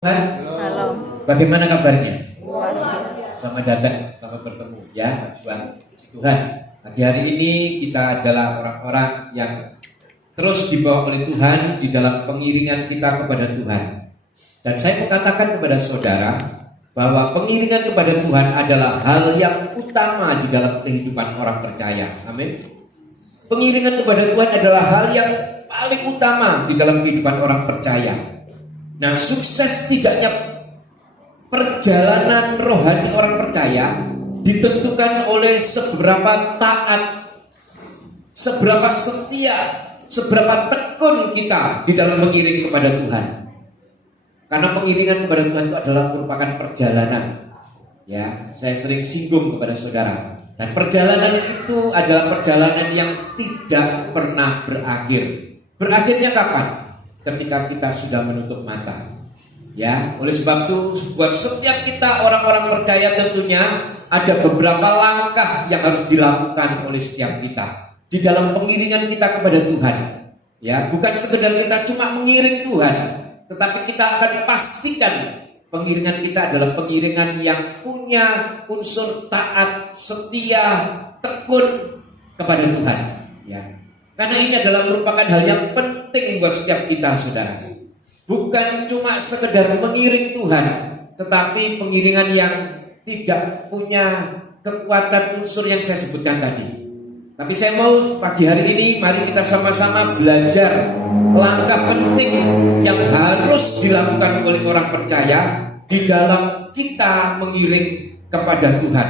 Halo, Bagaimana kabarnya? luar biasa. Selamat datang, selamat bertemu ya, Pak Juan. Puji Tuhan. Pagi hari ini kita adalah orang-orang yang terus dibawa oleh Tuhan di dalam pengiringan kita kepada Tuhan. Dan saya mau katakan kepada saudara bahwa pengiringan kepada Tuhan adalah hal yang utama di dalam kehidupan orang percaya. Amin. Pengiringan kepada Tuhan adalah hal yang paling utama di dalam kehidupan orang percaya. Nah, sukses tidaknya perjalanan rohani orang percaya ditentukan oleh seberapa taat, seberapa setia, seberapa tekun kita di dalam mengiring kepada Tuhan. Karena pengiringan kepada Tuhan itu adalah merupakan perjalanan. Ya, saya sering singgung kepada saudara. Dan perjalanan itu adalah perjalanan yang tidak pernah berakhir. Berakhirnya kapan? Ketika kita sudah menutup mata. Ya, oleh sebab itu buat setiap kita orang-orang percaya tentunya ada beberapa langkah yang harus dilakukan oleh setiap kita di dalam pengiringan kita kepada Tuhan. Ya, bukan sekedar kita cuma mengiring Tuhan, tetapi kita akan pastikan pengiringan kita adalah pengiringan yang punya unsur taat, setia, tekun kepada Tuhan. Ya. Karena ini adalah merupakan hal yang penting buat setiap kita, saudara. Bukan cuma sekedar mengiring Tuhan, tetapi pengiringan yang tidak punya kekuatan unsur yang saya sebutkan tadi. Tapi saya mau pagi hari ini, mari kita sama-sama belajar langkah penting yang harus dilakukan oleh orang percaya di dalam kita mengiring kepada Tuhan.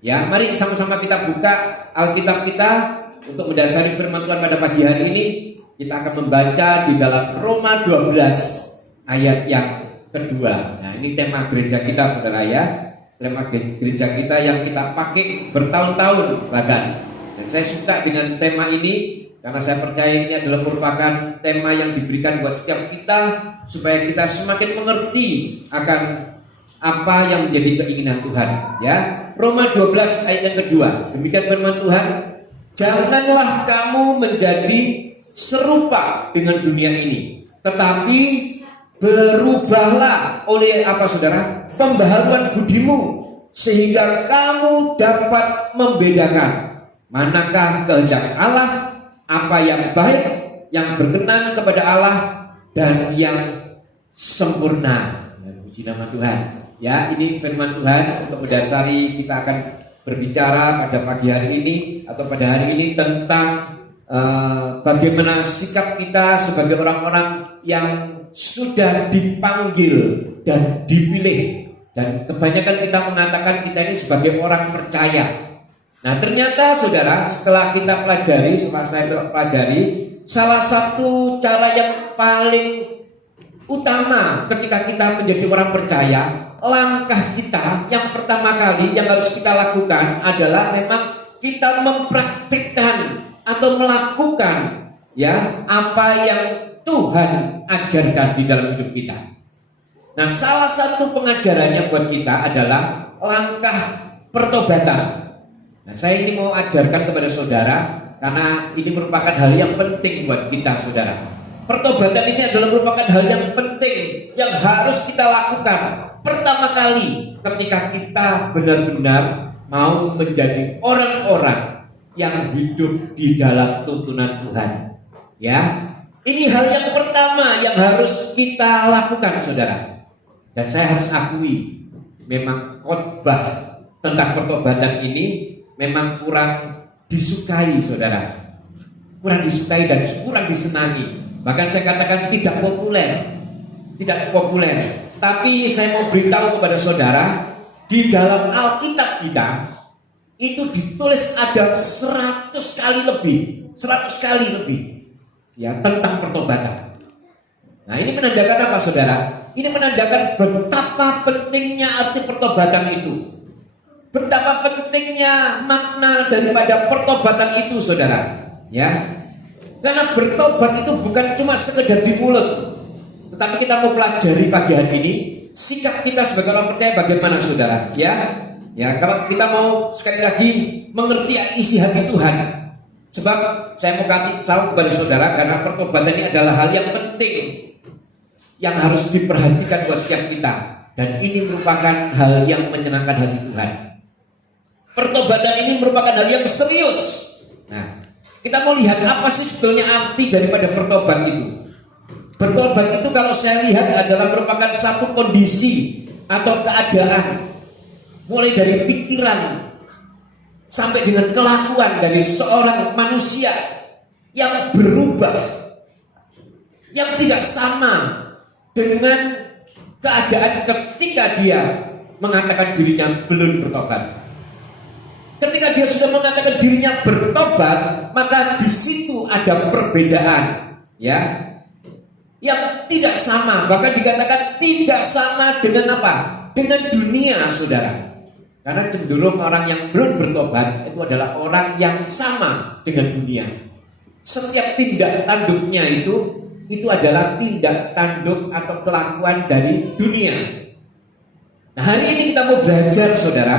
Ya, mari sama-sama kita buka Alkitab kita. Untuk mendasari firman Tuhan pada pagi hari ini, kita akan membaca di dalam Roma 12 ayat yang kedua. Nah, ini tema gereja kita, saudara ya. Tema gereja kita yang kita pakai bertahun-tahun bahkan. Dan saya suka dengan tema ini karena saya percaya ini adalah merupakan tema yang diberikan buat setiap kita supaya kita semakin mengerti akan apa yang menjadi keinginan Tuhan. Ya, Roma 12 ayat yang kedua. Demikian firman Tuhan. Janganlah kamu menjadi serupa dengan dunia ini, tetapi berubahlah oleh apa, saudara? Pembaharuan budimu, sehingga kamu dapat membedakan manakah kehendak Allah, apa yang baik, yang berkenan kepada Allah, dan yang sempurna. Puji nama Tuhan. Ya, ini firman Tuhan untuk mendasari kita akan berbicara pada pagi hari ini atau pada hari ini tentang bagaimana sikap kita sebagai orang-orang yang sudah dipanggil dan dipilih. Dan kebanyakan kita mengatakan kita ini sebagai orang percaya. Nah, ternyata saudara, setelah kita pelajari, setelah saya pelajari, salah satu cara yang paling utama ketika kita menjadi orang percaya, langkah kita yang pertama kali yang harus kita lakukan adalah memang kita mempraktikkan atau melakukan ya apa yang Tuhan ajarkan di dalam hidup kita. Nah, salah satu pengajarannya buat kita adalah langkah pertobatan. Nah, saya ini mau ajarkan kepada saudara karena ini merupakan hal yang penting buat kita, saudara. Pertobatan ini adalah merupakan hal yang penting yang harus kita lakukan pertama kali ketika kita benar-benar mau menjadi orang-orang yang hidup di dalam tuntunan Tuhan. Ya, ini hal yang pertama yang harus kita lakukan, saudara. Dan saya harus akui, memang khotbah tentang pertobatan ini memang kurang disukai, saudara. Kurang disukai dan kurang disenangi. Bahkan saya katakan tidak populer. Tidak populer. Tapi saya mau beritahu kepada saudara, di dalam Alkitab kita itu ditulis ada 100 kali lebih, 100 kali lebih ya tentang pertobatan. Nah, ini menandakan apa, saudara? Ini menandakan betapa pentingnya arti pertobatan itu. Betapa pentingnya makna daripada pertobatan itu, saudara. Ya. Karena bertobat itu bukan cuma sekedar di mulut, tetapi kita mau pelajari pagi hari ini sikap kita sebagai orang percaya bagaimana, saudara. Ya, kalau kita mau sekali lagi mengerti isi hati Tuhan. Sebab saya mau kasih tahu kepada saudara karena pertobatan ini adalah hal yang penting. yang harus diperhatikan buat setiap kita, dan ini merupakan hal yang menyenangkan hati Tuhan. Pertobatan ini merupakan hal yang serius. Nah, kita mau lihat apa sih sebetulnya arti daripada bertobat itu. Bertobat itu kalau saya lihat adalah merupakan satu kondisi atau keadaan, mulai dari pikiran sampai dengan kelakuan dari seorang manusia yang berubah, yang tidak sama dengan keadaan ketika dia mengatakan dirinya belum bertobat. Ketika dia sudah mengatakan dirinya bertobat, maka di situ ada perbedaan, ya, yang tidak sama. Bahkan dikatakan tidak sama dengan apa? Dengan dunia, saudara. Karena cenderung orang yang belum bertobat itu adalah orang yang sama dengan dunia. Setiap tindak tanduknya itu adalah tindak tanduk atau kelakuan dari dunia. Nah, hari ini kita mau belajar, saudara,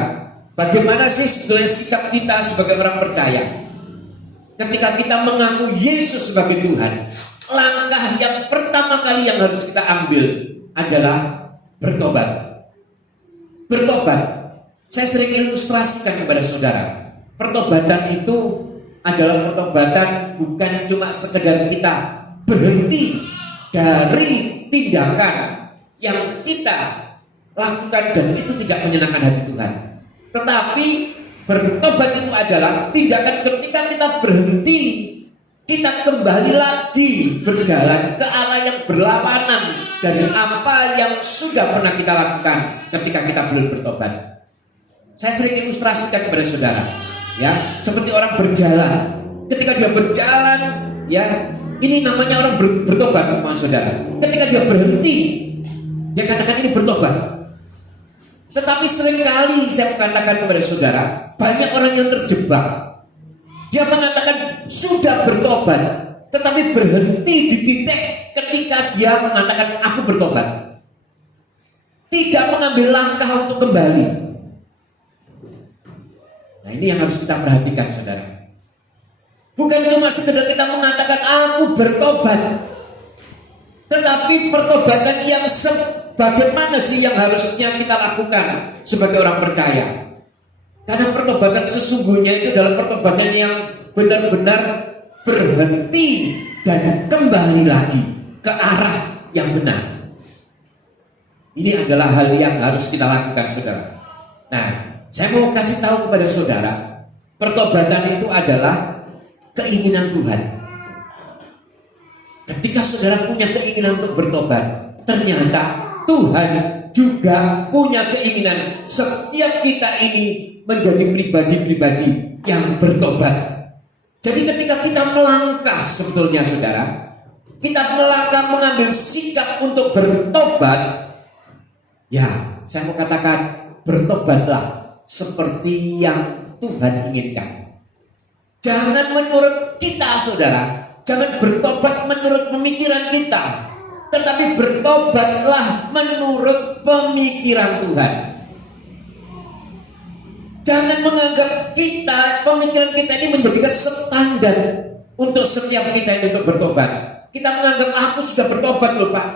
bagaimana sih sebetulnya sikap kita sebagai orang percaya ketika kita mengaku Yesus sebagai Tuhan. Langkah yang pertama kali yang harus kita ambil adalah bertobat. Bertobat. Saya sering ilustrasikan kepada saudara, pertobatan itu adalah pertobatan bukan cuma sekedar kita berhenti dari tindakan yang kita lakukan dan itu tidak menyenangkan hati Tuhan. Tetapi bertobat itu adalah tindakan ketika kita berhenti, kita kembali lagi berjalan ke arah yang berlawanan dari apa yang sudah pernah kita lakukan ketika kita belum bertobat. Saya sering ilustrasikan kepada saudara, ya, seperti orang berjalan. Ketika dia berjalan, ya, ini namanya orang bertobat, saudara. Ketika dia berhenti, dia katakan ini bertobat. Tetapi seringkali saya katakan kepada saudara, banyak orang yang terjebak. Dia mengatakan sudah bertobat, tetapi berhenti di titik ketika dia mengatakan aku bertobat. Tidak mengambil langkah untuk kembali. Nah, ini yang harus kita perhatikan, saudara. Bukan cuma sekedar kita mengatakan aku bertobat, tetapi pertobatan yang bagaimana sih yang harusnya kita lakukan sebagai orang percaya? Karena pertobatan sesungguhnya itu adalah pertobatan yang benar-benar berhenti dan kembali lagi ke arah yang benar. Ini adalah hal yang harus kita lakukan, saudara. Nah, saya mau kasih tahu kepada saudara, pertobatan itu adalah keinginan Tuhan. Ketika saudara punya keinginan untuk bertobat, ternyata Tuhan juga punya keinginan setiap kita ini menjadi pribadi-pribadi yang bertobat. Jadi ketika kita melangkah, sebetulnya saudara, kita melangkah mengambil sikap untuk bertobat, ya, saya mau katakan bertobatlah seperti yang Tuhan inginkan. Jangan menurut kita, saudara. Jangan bertobat menurut pemikiran kita, tetapi bertobatlah menurut pemikiran Tuhan. Jangan menganggap pemikiran kita ini menjadikan standar untuk setiap kita yang untuk bertobat. Kita menganggap aku sudah bertobat loh, Pak.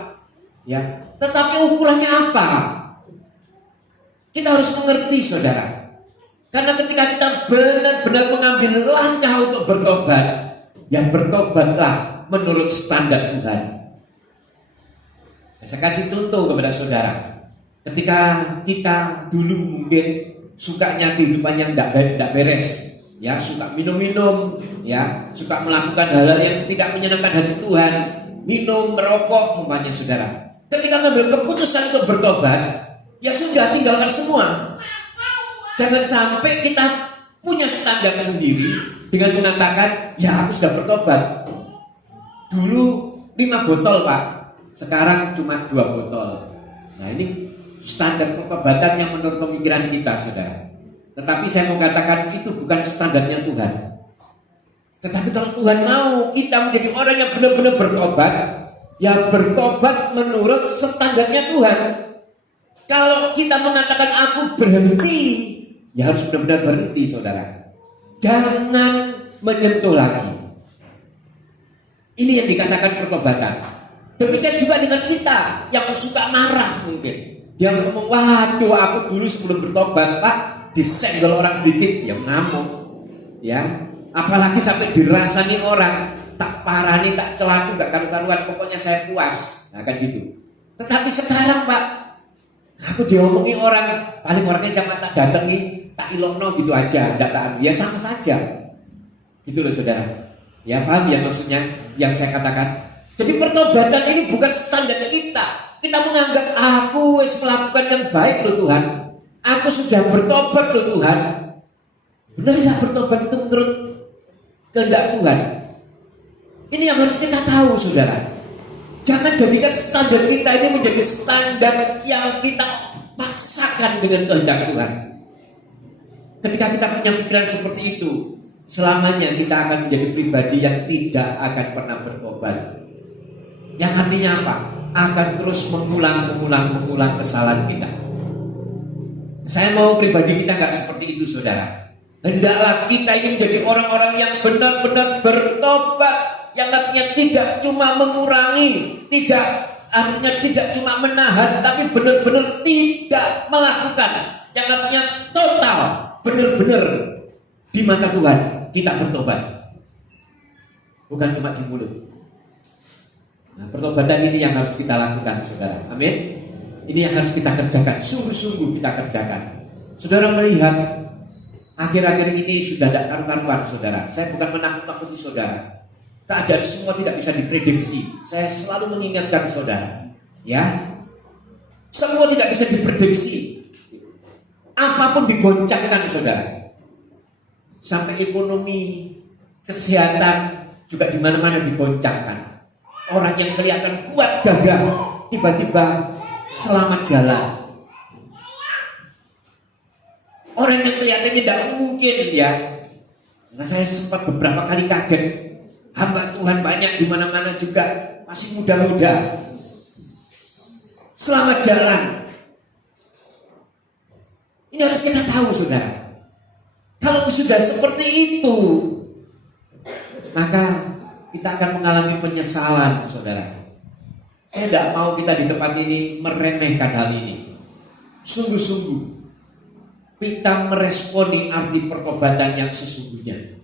Ya, tetapi ukurannya apa? Kita harus mengerti, saudara. Karena ketika kita benar-benar mengambil langkah untuk bertobat, ya bertobatlah menurut standar Tuhan. Saya kasih contoh kepada saudara. Ketika kita dulu mungkin sukanya kehidupan yang tidak beres, ya, suka minum-minum, ya, suka melakukan hal-hal yang tidak menyenangkan hati Tuhan, minum, merokok, umpamanya, saudara. Ketika mengambil keputusan untuk bertobat, ya sudah, tinggalkan semua. Jangan sampai kita punya standar sendiri dengan mengatakan, ya aku sudah bertobat. Dulu 5 botol, Pak, sekarang cuma 2 botol. Nah, ini standar pertobatan yang menurut pemikiran kita, saudara. Tetapi saya mau katakan itu bukan standarnya Tuhan. Tetapi kalau Tuhan mau kita menjadi orang yang benar-benar bertobat, ya bertobat menurut standarnya Tuhan. Kalau kita mengatakan aku berhenti, ya harus benar-benar berhenti, saudara. Jangan menyentuh lagi. Ini yang dikatakan pertobatan. Demikian juga dengan kita yang suka marah mungkin. Dia ngomong, waduh aku dulu sebelum bertobat Pak disenggol orang dikit, ya ngamuk. Ya, apalagi sampai dirasani orang, tak parani, tak celaku, gak karu-karuan, pokoknya saya puas. Nah kan gitu. Tetapi sekarang Pak, aku diomongi orang, paling orangnya cuma tak datang nih, tak ilokno gitu aja, dataan. Ya sama saja. Gitu loh saudara. Ya paham ya maksudnya yang saya katakan. Jadi pertobatan ini bukan standar kita. Kita menganggap aku wis melakukan yang baik loh Tuhan. Aku sudah bertobat loh Tuhan. Benar tidak bertobat itu menurut kehendak Tuhan? Ini yang harus kita tahu saudara. Jangan jadikan standar kita ini menjadi standar yang kita paksakan dengan kehendak Tuhan. Ketika kita punya pikiran seperti itu, selamanya kita akan menjadi pribadi yang tidak akan pernah bertobat. Yang artinya apa? Akan terus mengulang kesalahan kita. Saya mau pribadi kita nggak seperti itu saudara. Hendaklah kita ini menjadi orang-orang yang benar-benar bertobat, yang artinya tidak cuma mengurangi, artinya tidak cuma menahan, tapi benar-benar tidak melakukan. Yang artinya total, benar-benar di mata Tuhan kita bertobat, bukan cuma di mulut. Nah, pertobatan ini yang harus kita lakukan saudara. Amin. Ini yang harus kita kerjakan, sungguh-sungguh kita kerjakan. Saudara melihat akhir-akhir ini sudah tidak karu-karuan saudara. Saya bukan menakut-nakuti saudara. Keadaan semua tidak bisa diprediksi. Saya selalu mengingatkan saudara, ya, semua tidak bisa diprediksi. Apapun digoncangkan saudara. Sampai ekonomi, kesehatan juga di mana-mana digoncangkan. Orang yang kelihatan kuat gagah tiba-tiba selamat jalan. Orang yang kelihatannya tidak mungkin ya. Nah, saya sempat beberapa kali kaget. Hamba Tuhan banyak di mana-mana juga masih muda-muda. Selamat jalan. Ini harus kita tahu saudara. Kalau sudah seperti itu, maka kita akan mengalami penyesalan saudara. Saya tidak mau kita di tempat ini meremehkan hal ini. Sungguh-sungguh kita meresponi arti pertobatan yang sesungguhnya.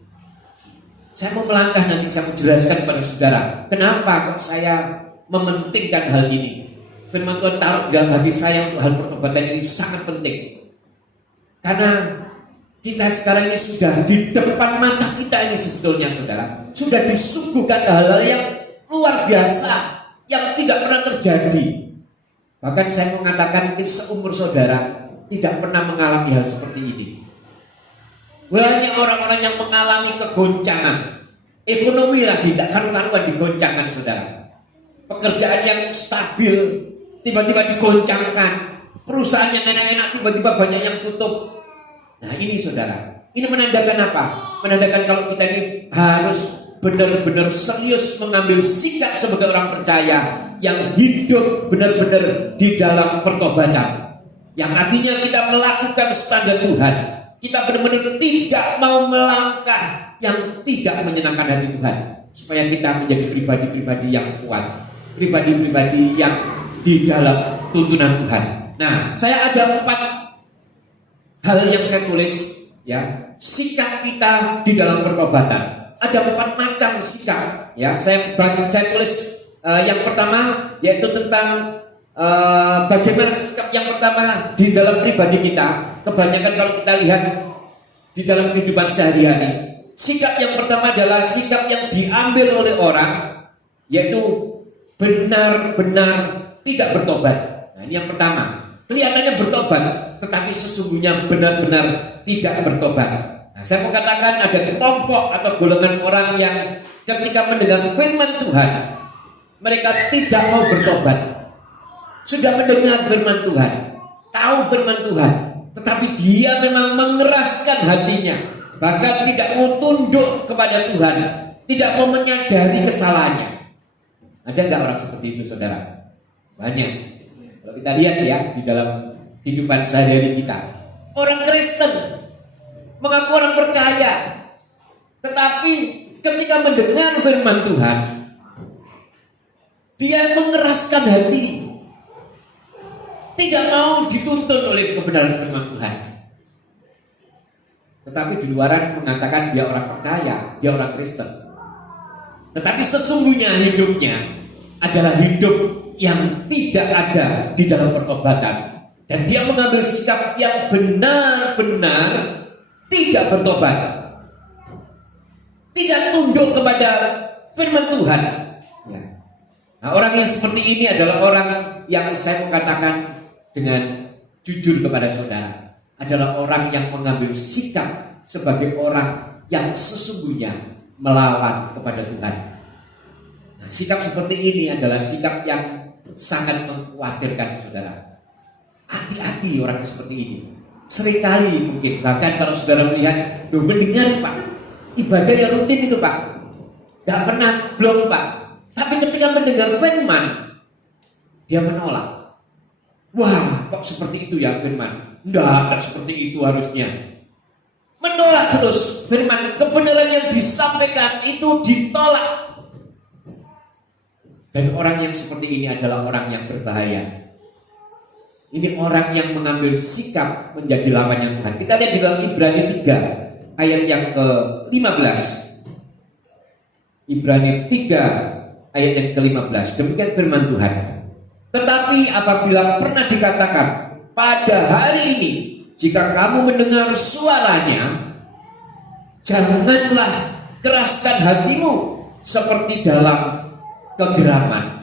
Saya mau melangkah nanti saya mau jelaskan kepada saudara kenapa kok saya mementingkan hal ini. Firman Tuhan taruh dalam hati saya untuk hal pertobatan ini sangat penting. Karena kita sekarang ini sudah di depan mata kita ini sebetulnya saudara, sudah disuguhkan hal-hal yang luar biasa yang tidak pernah terjadi. Bahkan saya mengatakan mungkin seumur saudara tidak pernah mengalami hal seperti ini. Banyak orang-orang yang mengalami kegoncangan. Ekonomi lagi tidak karu-karuan digoncangkan saudara. Pekerjaan yang stabil tiba-tiba digoncangkan. Perusahaan yang enak-enak tiba-tiba banyak yang tutup. Nah ini saudara, ini menandakan apa? Menandakan kalau kita ini harus benar-benar serius mengambil sikap sebagai orang percaya yang hidup benar-benar di dalam pertobatan. Yang artinya kita melakukan standar Tuhan. Kita benar-benar tidak mau melangkah yang tidak menyenangkan hati Tuhan. Supaya kita menjadi pribadi-pribadi yang kuat, pribadi-pribadi yang di dalam tuntunan Tuhan. Nah, saya ada 4 hal yang saya tulis, ya, sikap kita di dalam pertobatan. Ada 4 macam sikap, ya. Saya tulis yang pertama yaitu tentang bagaimana sikap yang pertama di dalam pribadi kita. Kebanyakan kalau kita lihat di dalam kehidupan sehari-hari, sikap yang pertama adalah sikap yang diambil oleh orang, yaitu benar-benar tidak bertobat. Nah, ini yang pertama. Kelihatannya bertobat, tetapi sesungguhnya benar-benar tidak bertobat. Nah, saya mau katakan ada kelompok atau golongan orang yang ketika mendengar firman Tuhan, mereka tidak mau bertobat. Sudah mendengar firman Tuhan, tahu firman Tuhan, tetapi dia memang mengeraskan hatinya, bahkan tidak mau tunduk kepada Tuhan, tidak mau menyadari kesalahannya. Ada nggak orang seperti itu saudara? Banyak. Kalau kita lihat ya di dalam kehidupan sehari-hari kita, orang Kristen mengaku orang percaya, tetapi ketika mendengar firman Tuhan Dia mengeraskan hati, tidak mau dituntun oleh kebenaran firman Tuhan. Tetapi di luaran mengatakan dia orang percaya, dia orang Kristen. Tetapi sesungguhnya hidupnya adalah hidup yang tidak ada di dalam pertobatan. Dan dia mengambil sikap yang benar-benar tidak bertobat, tidak tunduk kepada firman Tuhan. Ya. Nah, orang yang seperti ini adalah orang yang saya mengatakan dengan jujur kepada saudara, adalah orang yang mengambil sikap sebagai orang yang sesungguhnya melawan kepada Tuhan. Nah, sikap seperti ini adalah sikap yang sangat mengkhawatirkan saudara. Hati-hati orang seperti ini. Seringkali mungkin bahkan kalau saudara melihat, mendingan Pak, ibadahnya rutin itu Pak, gak pernah belum Pak. Tapi ketika mendengar firman, dia menolak. Wah, kok seperti itu ya firman? Enggak seperti itu harusnya. Menolak terus firman, kebenaran yang disampaikan itu ditolak. Dan orang yang seperti ini adalah orang yang berbahaya. Ini orang yang mengambil sikap menjadi lawannya Tuhan. Kita lihat di dalam Ibrani 3 ayat yang ke-15. Ibrani 3 ayat yang ke-15. Demikian firman Tuhan. Tetapi apabila pernah dikatakan, pada hari ini jika kamu mendengar suaranya, janganlah keraskan hatimu seperti dalam kegeraman.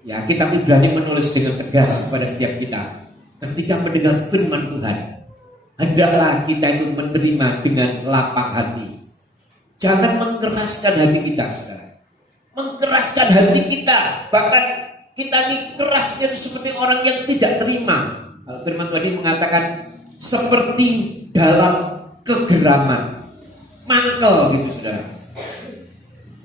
Ya, kitab Ibrani menulis dengan tegas kepada setiap kita. Ketika mendengar firman Tuhan, hendaklah kita itu menerima dengan lapang hati. Jangan mengeraskan hati kita, saudara. Mengeraskan hati kita, bahkan kita ini kerasnya itu seperti orang yang tidak terima. Firman Tuhan ini mengatakan seperti dalam kegeraman, mantel gitu, saudara.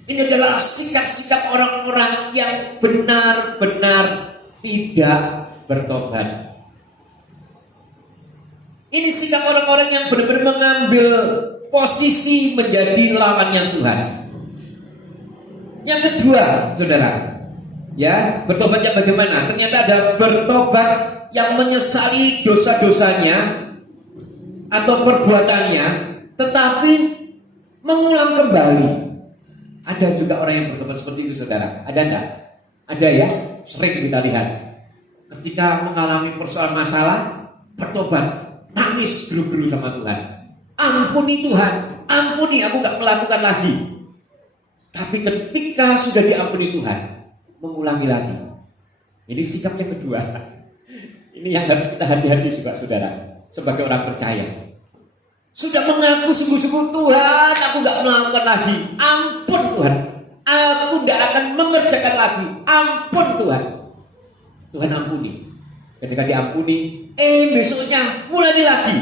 Ini adalah sikap-sikap orang-orang yang benar-benar tidak bertobat. Ini sikap orang-orang yang benar-benar mengambil posisi menjadi lawannya Tuhan. Yang kedua, saudara, ya, bertobatnya bagaimana? Ternyata ada bertobat yang menyesali dosa-dosanya atau perbuatannya, tetapi mengulang kembali. Ada juga orang yang bertobat seperti itu, saudara. Ada enggak? Ada ya, sering kita lihat. Ketika mengalami persoalan masalah, bertobat, nangis geru-geru sama Tuhan. Ampuni Tuhan, ampuni, aku gak melakukan lagi. Tapi ketika sudah diampuni Tuhan, mengulangi lagi. Ini sikap yang kedua. Ini yang harus kita hati-hati juga, saudara, sebagai orang percaya. Sudah mengaku sungguh-sungguh, Tuhan, aku gak melakukan lagi. Ampun Tuhan, aku gak akan mengerjakan lagi. Ampun Tuhan. Tuhan ampuni. Ketika diampuni, besoknya mulai lagi.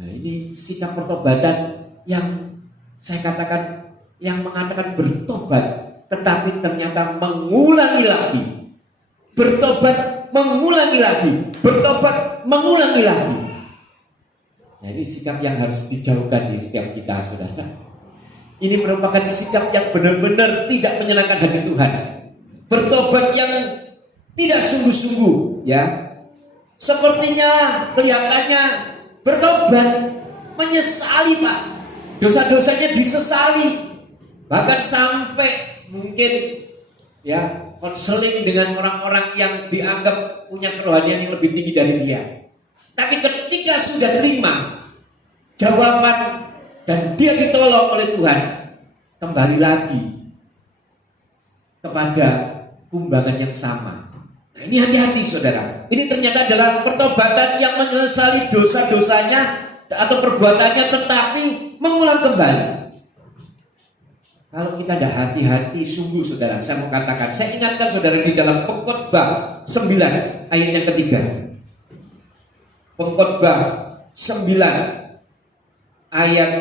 Nah, ini sikap pertobatan yang saya katakan, yang mengatakan bertobat, tetapi ternyata mengulangi lagi. Bertobat, mengulangi lagi. Bertobat, mengulangi lagi. Nah, ini sikap yang harus dijauhkan di setiap kita, saudara. Ini merupakan sikap yang benar-benar tidak menyenangkan hati Tuhan. Bertobat yang tidak sungguh-sungguh, ya. Sepertinya kelihatannya bertobat, menyesali Pak. Dosa-dosanya disesali. Bahkan sampai mungkin ya konseling dengan orang-orang yang dianggap punya kerohanian yang lebih tinggi dari dia. Tapi ketika sudah terima jawaban dan dia ditolong oleh Tuhan, kembali lagi kepada kumbangan yang sama. Nah, ini hati-hati, saudara. Ini ternyata adalah pertobatan yang menyesali dosa-dosanya atau perbuatannya, tetapi mengulang kembali. Kalau kita tidak hati-hati sungguh, saudara, saya mau katakan, saya ingatkan saudara di dalam Pengkhotbah 9 ayat yang ketiga. Pengkhotbah 9 ayat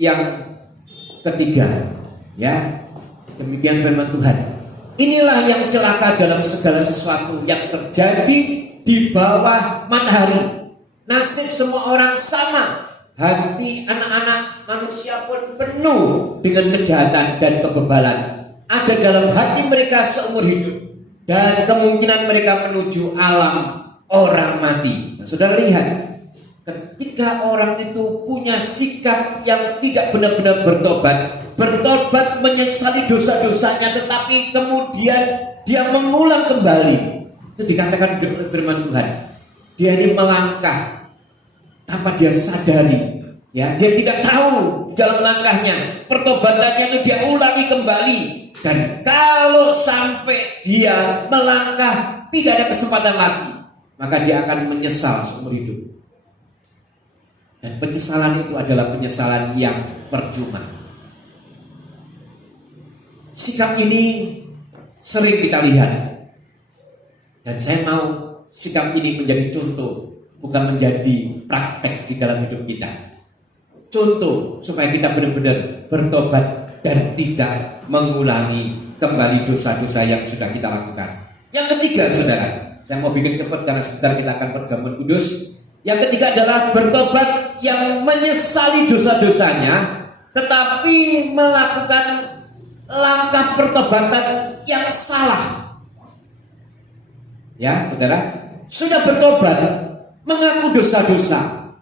yang ketiga, ya, demikian firman Tuhan. Inilah yang celaka dalam segala sesuatu yang terjadi di bawah matahari. Nasib semua orang sama. Hati anak-anak manusia pun penuh dengan kejahatan dan kebebalan. ada dalam hati mereka seumur hidup, dan kemungkinan mereka menuju alam orang mati. Nah, saudara lihat, ketika orang itu punya sikap yang tidak benar-benar bertobat menyesali dosa-dosanya, tetapi kemudian dia mengulang kembali, itu dikatakan firman Tuhan, dia ini melangkah tanpa dia sadari, ya, dia tidak tahu dalam langkahnya, pertobatannya itu dia ulangi kembali, dan kalau sampai dia melangkah tidak ada kesempatan lagi, maka dia akan menyesal seumur hidup. Dan penyesalan itu adalah penyesalan yang percuma. Sikap ini sering kita lihat, dan saya mau sikap ini menjadi contoh, bukan menjadi praktek di dalam hidup kita. Contoh supaya kita benar-benar bertobat dan tidak mengulangi kembali dosa-dosa yang sudah kita lakukan. Yang ketiga, saudara, saya mau bikin cepat karena sebentar kita akan perjamuan kudus. Yang ketiga adalah bertobat yang menyesali dosa-dosanya, tetapi melakukan langkah pertobatan yang salah. Ya, saudara, sudah bertobat, mengaku dosa-dosa,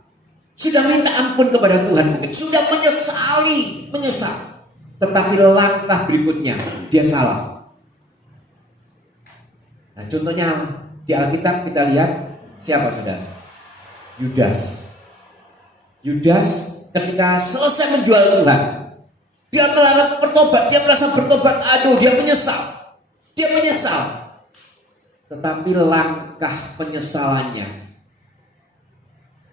sudah minta ampun kepada Tuhan, mungkin sudah menyesal, tetapi langkah berikutnya dia salah. Nah, contohnya di Alkitab kita lihat siapa, saudara? Yudas ketika selesai menjual Tuhan, dia melakukan bertobat, dia merasa bertobat, dia menyesal, tetapi langkah penyesalannya,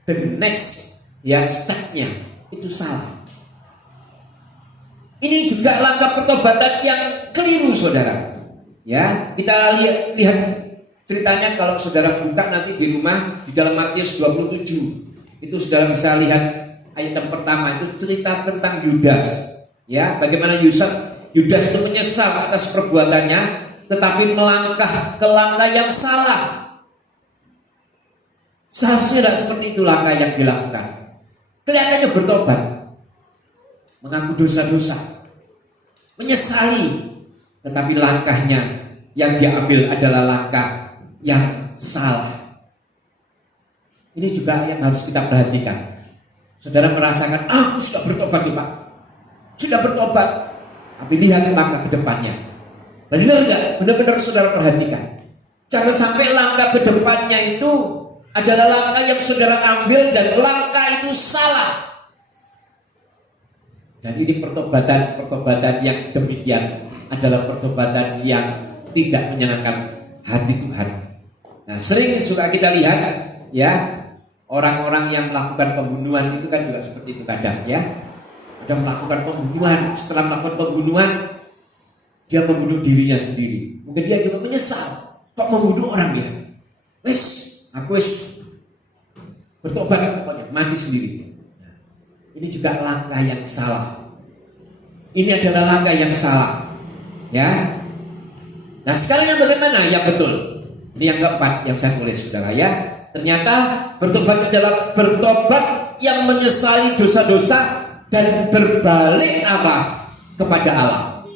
the next stepnya itu salah. Ini juga langkah pertobatan yang keliru, saudara. Ya, kita lihat ceritanya kalau saudara buka nanti di rumah di dalam Matius 27. Itu saudara bisa lihat ayat yang pertama, itu cerita tentang Yudas. Ya, bagaimana Yudas itu menyesal atas perbuatannya, tetapi melangkah ke langkah yang salah. Seharusnya tidak seperti itu langkah yang dilakukan. Kelihatannya bertobat, mengaku dosa-dosa, menyesali, tetapi langkahnya yang dia ambil adalah langkah yang salah. Ini juga yang harus kita perhatikan. Saudara merasakan, aku sudah bertobat, Pak, sudah bertobat, tapi lihat langkah ke depannya. Benar gak? Benar-benar saudara perhatikan. Jangan sampai langkah ke depannya itu adalah langkah yang saudara ambil dan langkah itu salah. Dan ini pertobatan yang demikian adalah pertobatan yang tidak menyenangkan hati Tuhan. Nah, sering suka kita lihat, ya, orang-orang yang melakukan pembunuhan itu kan juga seperti itu kadang, ya. Ada melakukan pembunuhan, setelah melakukan pembunuhan dia membunuh dirinya sendiri. Mungkin dia juga menyesal, kok membunuh orang ya. Aku bertobat, pokoknya mati sendiri. Nah, ini juga langkah yang salah. Ini adalah langkah yang salah, ya. Nah, sekarang yang bagaimana? Yang betul. Ini yang keempat yang saya tulis, saudara, ya. Ternyata bertobat adalah bertobat yang menyesali dosa-dosa dan berbalik kepada Allah.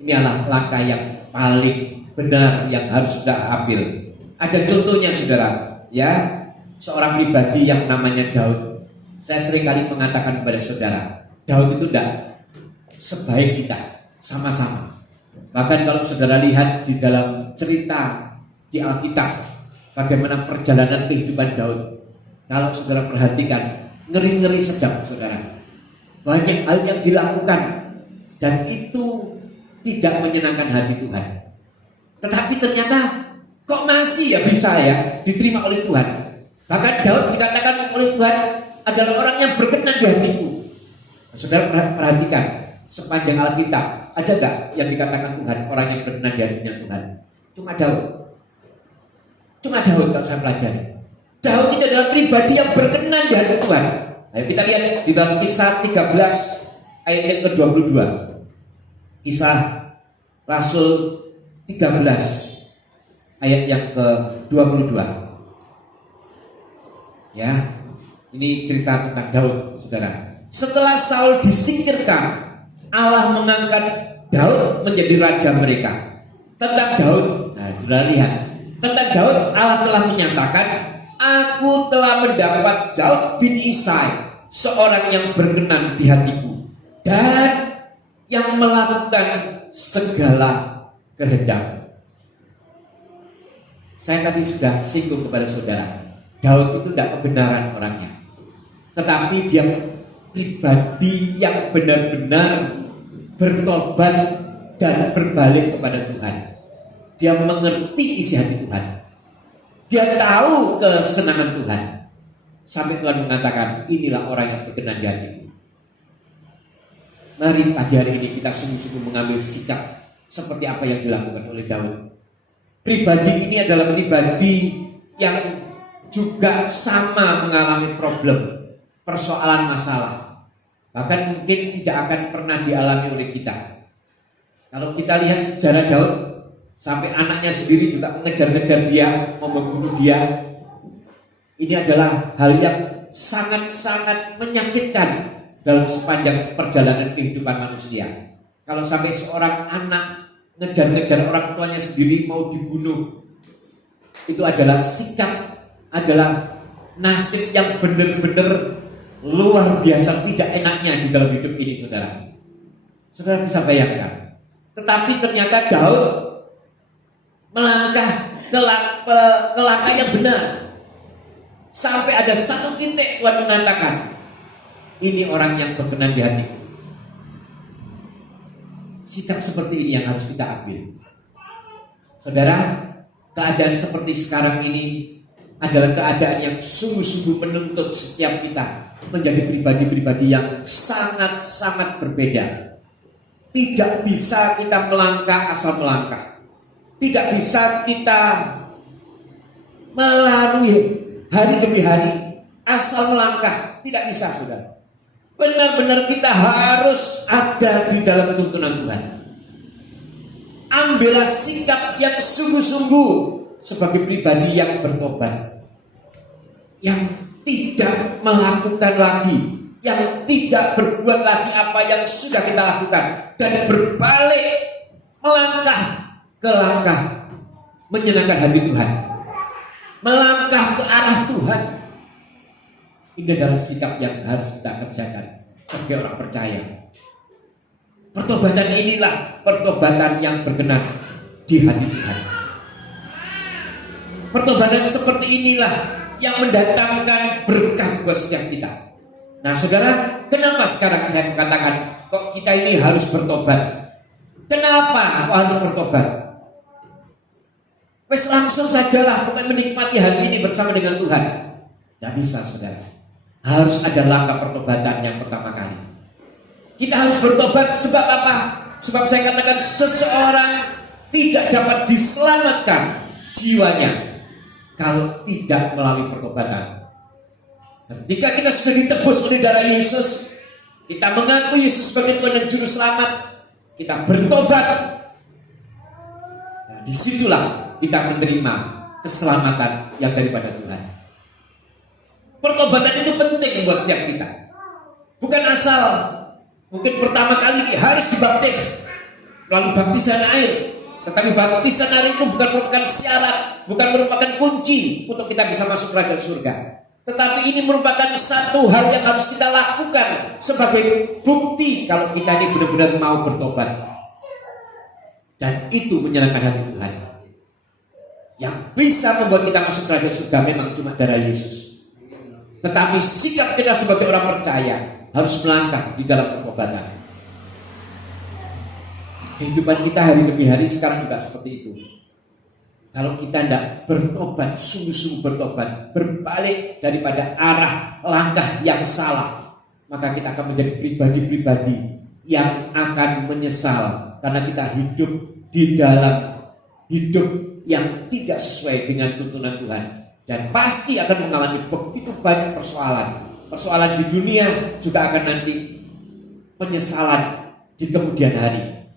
Ini adalah langkah yang paling benar yang harus kita ambil. Ada contohnya, saudara, ya. Seorang pribadi yang namanya Daud. Saya sering kali mengatakan kepada saudara, Daud itu tidak sebaik kita, sama-sama. Bahkan kalau saudara lihat di dalam cerita di Alkitab, bagaimana perjalanan kehidupan Daud, kalau saudara perhatikan, ngeri-ngeri sedap, saudara. Banyak hal yang dilakukan dan itu tidak menyenangkan hati Tuhan. Tetapi ternyata kok masih bisa diterima oleh Tuhan. Bahkan Daud dikatakan oleh Tuhan adalah orang yang berkenan di hatiku. Saudara perhatikan, sepanjang Alkitab ada gak yang dikatakan Tuhan orang yang berkenan di hatinya Tuhan? Cuma Daud kalau saya pelajari. Daud ini adalah pribadi yang berkenan di hati Tuhan. Ayo kita lihat di dalam Kisah 13 ayat yang ke-22. Kisah Rasul 13 ayat yang ke-22. Ya, ini cerita tentang Daud, saudara. Setelah Saul disingkirkan, Allah mengangkat Daud menjadi raja mereka. Tentang Daud, nah saudara lihat, tentang Daud Allah telah menyatakan, aku telah mendapat Daud bin Isai, seorang yang berkenan di hatiku dan yang melakukan segala kehendak. Saya tadi sudah singgung kepada saudara, Daud itu tidak kebenaran orangnya, tetapi dia pribadi yang benar-benar bertobat dan berbalik kepada Tuhan. Dia mengerti isi hati Tuhan. Dia tahu kesenangan Tuhan. Sampai Tuhan mengatakan, inilah orang yang berkenan di hatiku. Mari pagi hari ini kita sungguh-sungguh mengambil sikap seperti apa yang dilakukan oleh Daud. Pribadi ini adalah pribadi yang juga sama mengalami problem, persoalan, masalah. Bahkan mungkin tidak akan pernah dialami oleh kita. Kalau kita lihat sejarah Daud, sampai anaknya sendiri juga mengejar-ngejar dia, membunuh dia. Ini adalah hal yang sangat-sangat menyakitkan dalam sepanjang perjalanan kehidupan manusia. Kalau sampai seorang anak ngejar-ngejar orang tuanya sendiri mau dibunuh, itu adalah sikap, adalah nasib yang benar-benar luar biasa tidak enaknya di dalam hidup ini, saudara. Saudara bisa bayangkan. Tetapi ternyata Daud melangkah ke langkah yang benar. Sampai ada satu titik Tuhan mengatakan, ini orang yang berkenan di hatiku. Sikap seperti ini yang harus kita ambil. Saudara, keadaan seperti sekarang ini adalah keadaan yang sungguh-sungguh menuntut setiap kita menjadi pribadi-pribadi yang sangat-sangat berbeda. Tidak bisa kita melangkah asal melangkah. Tidak bisa kita melalui hari demi hari asal melangkah. Tidak bisa, saudara. Benar-benar kita harus ada di dalam tuntunan Tuhan. Ambillah sikap yang sungguh-sungguh sebagai pribadi yang bertobat, yang tidak melakukan lagi, yang tidak berbuat lagi apa yang sudah kita lakukan, dan berbalik melangkah ke langkah menyenangkan hati Tuhan, melangkah ke arah Tuhan. Ini adalah sikap yang harus kita kerjakan sebagai orang percaya. Pertobatan inilah pertobatan yang berkenan di hati Tuhan. Pertobatan seperti inilah yang mendatangkan berkah buat setiap kita. Nah, saudara, kenapa sekarang saya mengatakan kok kita ini harus bertobat? Kenapa kok harus bertobat? Wes langsung sajalah, bukan menikmati hari ini bersama dengan Tuhan. Tidak bisa, saudara. Harus ada langkah pertobatan yang pertama kali. Kita harus bertobat sebab apa? Sebab saya katakan seseorang tidak dapat diselamatkan jiwanya kalau tidak melalui pertobatan. Ketika kita sudah ditebus oleh darah Yesus, kita mengaku Yesus sebagai Tuhan dan Juru Selamat, kita bertobat. Nah, disitulah kita menerima keselamatan yang daripada Tuhan. Pertobatan itu penting buat setiap kita. Bukan asal mungkin pertama kali harus dibaptis melalui baptisan air. Tetapi baptisan air itu bukan merupakan syarat, bukan merupakan kunci untuk kita bisa masuk kerajaan surga. Tetapi ini merupakan satu hal yang harus kita lakukan sebagai bukti kalau kita ini benar-benar mau bertobat. Dan itu menyenangkan hati Tuhan. Yang bisa membuat kita masuk kerajaan surga memang cuma darah Yesus. Tetapi sikap kita sebagai orang percaya harus melangkah di dalam pertobatan. Kehidupan kita hari demi hari sekarang juga seperti itu. Kalau kita tidak bertobat, sungguh-sungguh bertobat, berbalik daripada arah langkah yang salah, maka kita akan menjadi pribadi-pribadi yang akan menyesal karena kita hidup di dalam hidup yang tidak sesuai dengan tuntunan Tuhan. Dan pasti akan mengalami begitu banyak persoalan di dunia, juga akan nanti penyesalan di kemudian hari.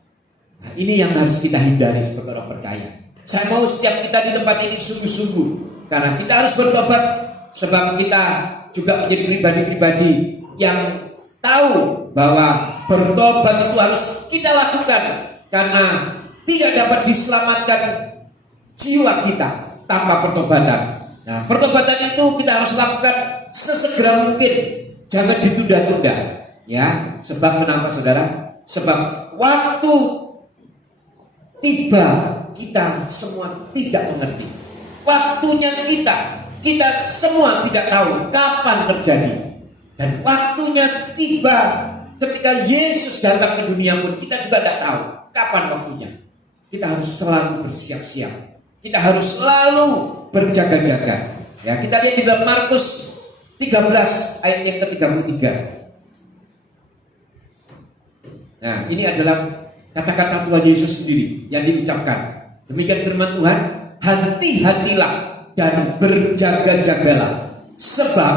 Nah, ini yang harus kita hindari sebagai orang percaya. Saya mau setiap kita di tempat ini sungguh-sungguh, karena kita harus bertobat, sebab kita juga menjadi pribadi-pribadi yang tahu bahwa bertobat itu harus kita lakukan, karena tidak dapat diselamatkan jiwa kita tanpa pertobatan. Nah, pertobatan itu kita harus lakukan sesegera mungkin, jangan ditunda-tunda. Ya, sebab kenapa saudara? Sebab waktu tiba kita semua tidak mengerti. Waktunya kita semua tidak tahu kapan terjadi. Dan waktunya tiba ketika Yesus datang ke dunia pun kita juga tidak tahu kapan waktunya. Kita harus selalu bersiap-siap. Kita harus selalu berjaga-jaga. Ya, kita lihat di dalam Markus 13 ayat yang ke-33. Nah, ini adalah kata-kata Tuhan Yesus sendiri yang diucapkan. Demikian firman Tuhan, hati-hatilah dan berjaga-jagalah, sebab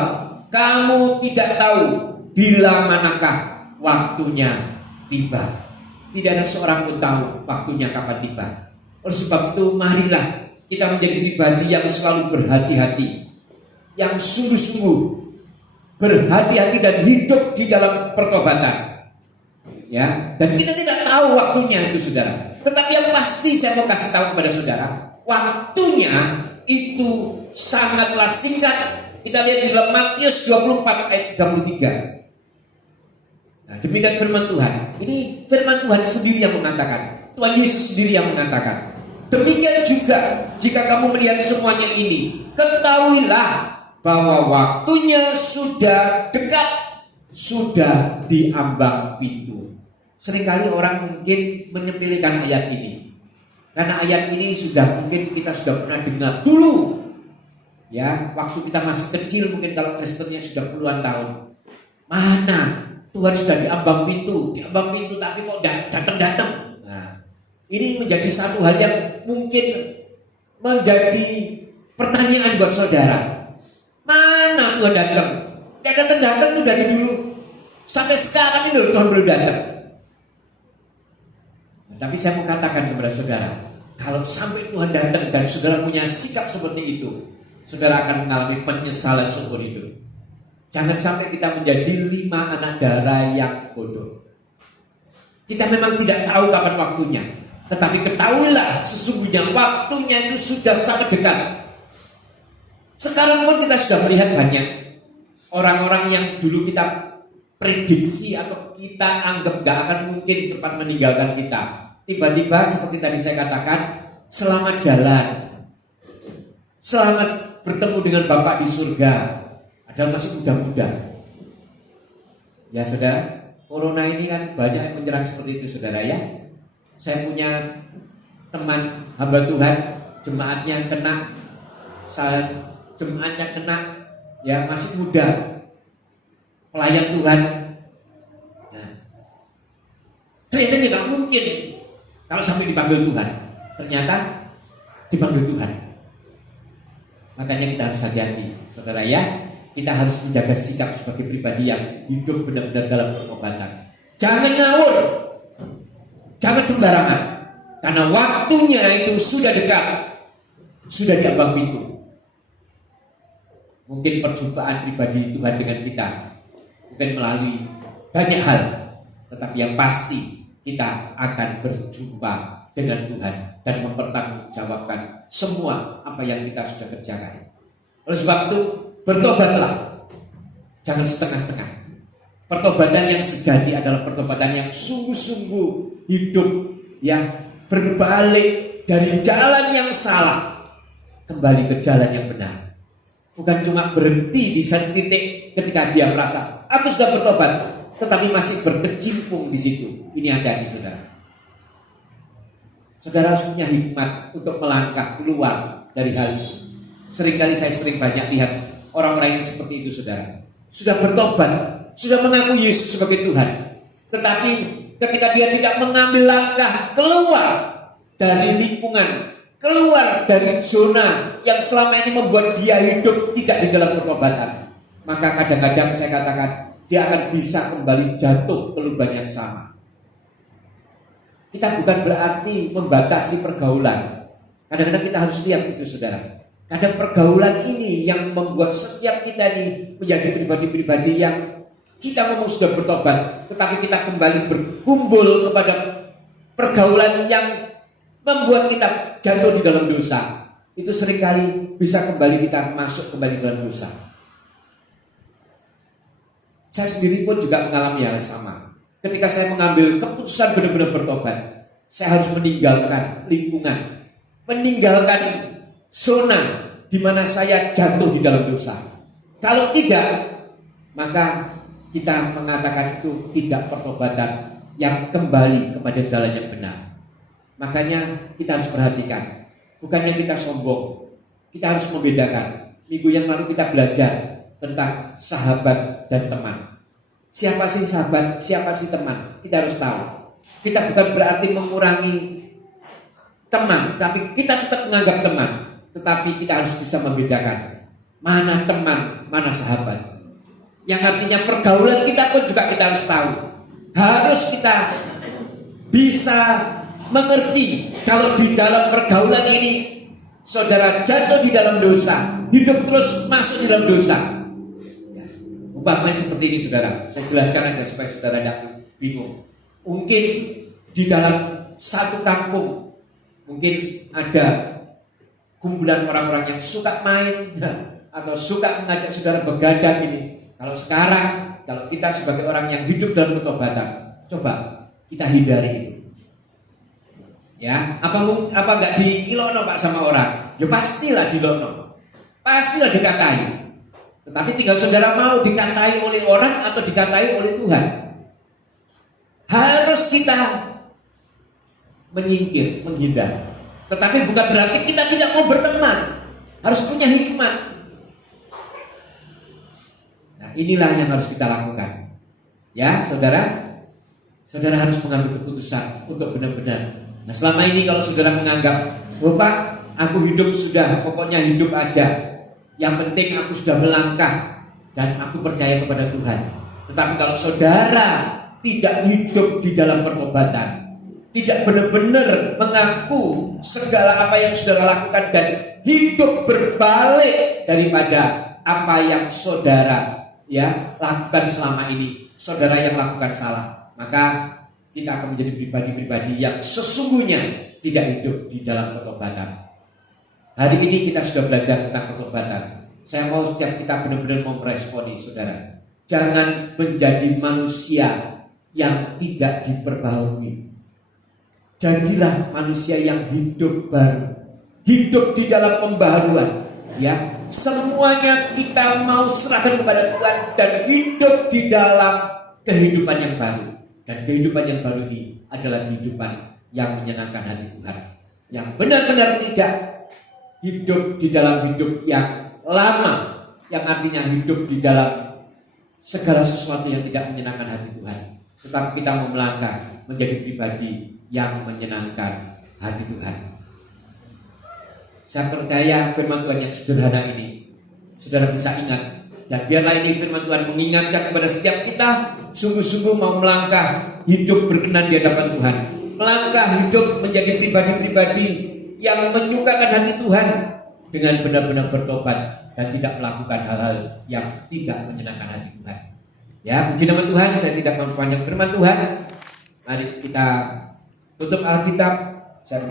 kamu tidak tahu bila manakah waktunya tiba. Tidak ada seorang pun tahu waktunya kapan tiba. Oleh sebab itu marilah kita menjadi pribadi yang selalu berhati-hati, yang sungguh-sungguh berhati-hati dan hidup di dalam pertobatan. Ya, dan kita tidak tahu waktunya itu saudara. Tetapi yang pasti saya mau kasih tahu kepada saudara, waktunya itu sangatlah singkat. Kita lihat di dalam Matius 24 ayat 33. Nah, demikian firman Tuhan. Ini firman Tuhan sendiri yang mengatakan. Tuhan Yesus sendiri yang mengatakan. Demikian juga jika kamu melihat semuanya ini, ketahuilah bahwa waktunya sudah dekat, sudah di ambang pintu. Seringkali orang mungkin menyepelekan ayat ini, karena ayat ini mungkin kita sudah pernah dengar dulu. Ya, waktu kita masih kecil, mungkin kalau Kristennya sudah puluhan tahun. Mana Tuhan sudah di ambang pintu tapi kok datang-datang. Nah, ini menjadi satu hal yang mungkin menjadi pertanyaan buat saudara. Mana Tuhan datang? Tidak datang tuh dari dulu sampai sekarang ini Tuhan belum datang. Nah, tapi saya mau katakan kepada saudara, kalau sampai Tuhan datang dan saudara punya sikap seperti itu, saudara akan mengalami penyesalan seumur hidup. Jangan sampai kita menjadi 5 anak darah yang bodoh. Kita memang tidak tahu kapan waktunya, tetapi ketahuilah sesungguhnya waktunya itu sudah sangat dekat. Sekarang pun kita sudah melihat banyak orang-orang yang dulu kita prediksi atau kita anggap gak akan mungkin cepat meninggalkan kita. Tiba-tiba seperti tadi saya katakan, selamat jalan, selamat bertemu dengan Bapak di surga, padahal masih muda-muda. Ya saudara, corona ini kan banyak yang menyerang seperti itu saudara ya. Saya punya teman hamba Tuhan, jemaatnya kena, ya masih muda, pelayan Tuhan. Nah, ternyata tidak mungkin kalau sampai dipanggil Tuhan. Ternyata dipanggil Tuhan. Makanya kita harus hati-hati saudara ya. Kita harus menjaga sikap sebagai pribadi yang hidup benar-benar dalam pertobatan. Jangan ngawur, jangan sembarangan, karena waktunya itu sudah dekat, sudah di ambang pintu. Mungkin perjumpaan pribadi Tuhan dengan kita bukan melalui banyak hal, tetapi yang pasti kita akan berjumpa dengan Tuhan dan mempertanggungjawabkan semua apa yang kita sudah kerjakan. Oleh sebab itu, bertobatlah, jangan setengah-setengah. Pertobatan yang sejati adalah pertobatan yang sungguh-sungguh hidup, yang berbalik dari jalan yang salah kembali ke jalan yang benar. Bukan cuma berhenti di satu titik ketika dia merasa aku sudah bertobat, tetapi masih berkecimpung di situ. Ini hati-hati saudara. Saudara harus punya hikmat untuk melangkah keluar dari hal itu. Seringkali saya banyak lihat orang-orang yang seperti itu saudara. Sudah bertobat, sudah mengaku Yesus sebagai Tuhan, tetapi ketika dia tidak mengambil langkah keluar dari lingkungan, keluar dari zona yang selama ini membuat dia hidup tidak di dalam pertobatan, maka kadang-kadang saya katakan dia akan bisa kembali jatuh ke lubang yang sama. Kita bukan berarti membatasi pergaulan. Kadang-kadang kita harus lihat itu saudara. Kadang pergaulan ini yang membuat setiap kita ini menjadi pribadi-pribadi yang kita memang sudah bertobat, tetapi kita kembali berkumpul kepada pergaulan yang membuat kita jatuh di dalam dosa, itu seringkali bisa kembali kita masuk kembali dalam dosa. Saya sendiri pun juga mengalami hal yang sama. Ketika saya mengambil keputusan benar-benar bertobat, saya harus meninggalkan lingkungan, meninggalkan zona di mana saya jatuh di dalam dosa. Kalau tidak, maka kita mengatakan itu tidak pertobatan yang kembali kepada jalan yang benar. Makanya kita harus perhatikan, bukannya kita sombong, kita harus membedakan. Minggu yang lalu kita belajar tentang sahabat dan teman. Siapa sih sahabat, siapa sih teman? Kita harus tahu. Kita bukan berarti mengurangi teman, tapi kita tetap menganggap teman. Tetapi kita harus bisa membedakan mana teman, mana sahabat. Yang artinya pergaulan kita pun juga kita harus tahu. Harus kita bisa mengerti kalau di dalam pergaulan ini saudara jatuh di dalam dosa, hidup terus masuk di dalam dosa. Ya, umpamanya seperti ini saudara, saya jelaskan aja supaya saudara tidak bingung. Mungkin di dalam satu kampung mungkin ada kumpulan orang-orang yang suka main atau suka mengajak saudara begadang ini. Kalau sekarang, kalau kita sebagai orang yang hidup dalam pertobatan, coba kita hindari itu. Ya, apa nggak diilono Pak sama orang? Ya pastilah diilono, pastilah dikatai. Tetapi tinggal saudara mau dikatai oleh orang atau dikatai oleh Tuhan. Harus kita menyingkir, menghindar. Tetapi bukan berarti kita tidak mau berteman. Harus punya hikmat. Nah, inilah yang harus kita lakukan. Ya, saudara harus mengambil keputusan untuk benar-benar. Nah, selama ini kalau saudara menganggap, "Oh Pak, aku hidup sudah, pokoknya hidup aja. Yang penting aku sudah melangkah dan aku percaya kepada Tuhan." Tetapi kalau saudara tidak hidup di dalam pertobatan, tidak benar-benar mengaku segala apa yang saudara lakukan dan hidup berbalik daripada apa yang saudara lakukan selama ini, saudara yang lakukan salah, maka kita akan menjadi pribadi-pribadi yang sesungguhnya tidak hidup di dalam pertobatan. Hari ini kita sudah belajar tentang pertobatan. Saya mau setiap kita benar-benar mau meresponi saudara. Jangan menjadi manusia yang tidak diperbaharui. Jadilah manusia yang hidup baru, hidup di dalam pembaharuan. Ya, semuanya kita mau serahkan kepada Tuhan dan hidup di dalam kehidupan yang baru. Dan kehidupan yang baru ini adalah kehidupan yang menyenangkan hati Tuhan, yang benar-benar tidak hidup di dalam hidup yang lama, yang artinya hidup di dalam segala sesuatu yang tidak menyenangkan hati Tuhan. Tetapi kita mau melangkah menjadi pribadi yang menyenangkan hati Tuhan. Saya percaya firman Tuhan yang sederhana ini saudara bisa ingat. Dan biarlah ini firman Tuhan mengingatkan kepada setiap kita, sungguh-sungguh mau melangkah hidup berkenan di hadapan Tuhan. Melangkah hidup menjadi pribadi-pribadi yang menyukakan hati Tuhan dengan benar-benar bertobat dan tidak melakukan hal-hal yang tidak menyenangkan hati Tuhan. Ya, puji nama Tuhan. Saya tidak memperpanjang firman Tuhan. Mari kita tutup Alkitab. Saya